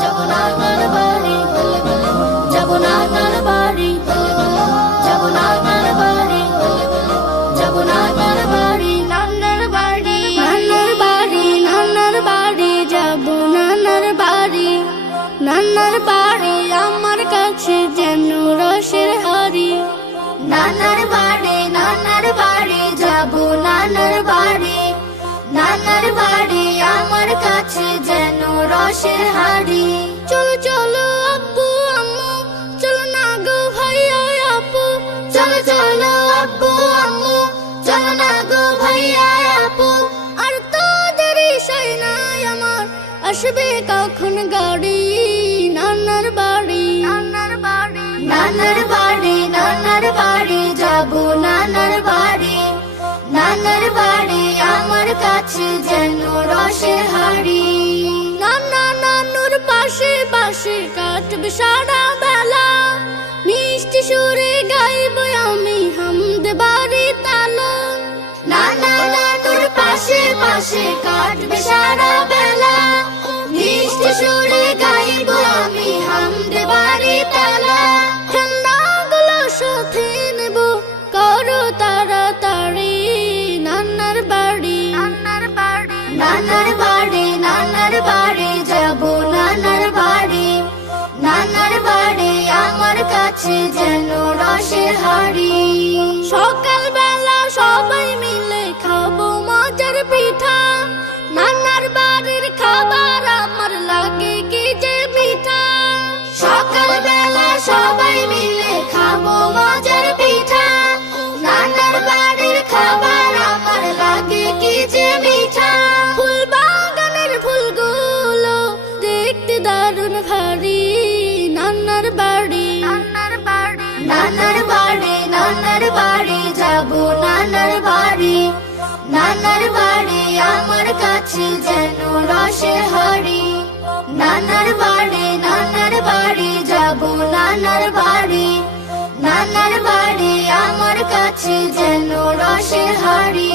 যাব নানার বাড়ি, যাব নানার বাড়ি, যাব নানার বাড়ি, যাব নানার বাড়ি, নানার বাড়ি, নানার বাড়ি, নানার বাড়ি, যাব নানার বাড়ি, নানার বাড়ি আমার কাছে যেন রসের হাড়ি। নানার বাড়ি, নানার বাড়ি, যাব নানার বাড়ি, নানার বাড়ি আমার কাছে যেন রসের হাড়ি। চলো চলো আব্বু আম্মু, চলো না গো ভাইয়া আপু, চলো চলো আব্বু আম্মু, চলো না গো ভাইয়া আপু। আর তোদের ইশাই নাই আমার, আসবে কখন গাড়ি। নানার বাড়ি, নানার বাড়ি, নানার বাড়ি, নানার বাড়ি, যাব নানার বাড়ি, নানার বাড়ি আমার কাছে যেন রসের হাড়ি। নানা নানুর পাশে পাশে কাটবে সারা বেলা, মিষ্টি সুরে গাইব আমি হামদ বাড়ি তালা। নানা নানুর পাশে পাশে কাটবে সারা বেলা, মিষ্টি সুরে গাইব আমি হামদ বাড়ি তালা। খেলনাগুলো সাথে নেব, করো তাড়াতাড়ি। নানার বাড়ি, নানার বাড়ি, নানার বাড়ি, নানার বাড়ি, যাব নানার বাড়ি, নানার বাড়ি আমার কাছে যেন রসের হাড়ি। সকাল বেলা সবাই মিলে খাবো মজার পিঠা, নানার বাড়ির খাবার আমার লাগে কি যে মিঠা। সকাল বেলা সবাই মিলে খাবো মজার পিঠা, নানার বাড়ির খাবার আমার লাগে কি যে মিঠা। ফুল বাগানের ফুলগুলো দেখতে দারুণ ভারী। নানার বাড়ি, নানার বাড়ি, নানার বাড়ি, নানার বাড়ি, যাব নানার বাড়ি, নানার বাড়ি আমার কাছে যেন রসের হাড়ি। নানার বাড়ি, নানার বাড়ি, যাব নানার বাড়ি, নানার বাড়ি আমার কাছে যেন রসের হাড়ি।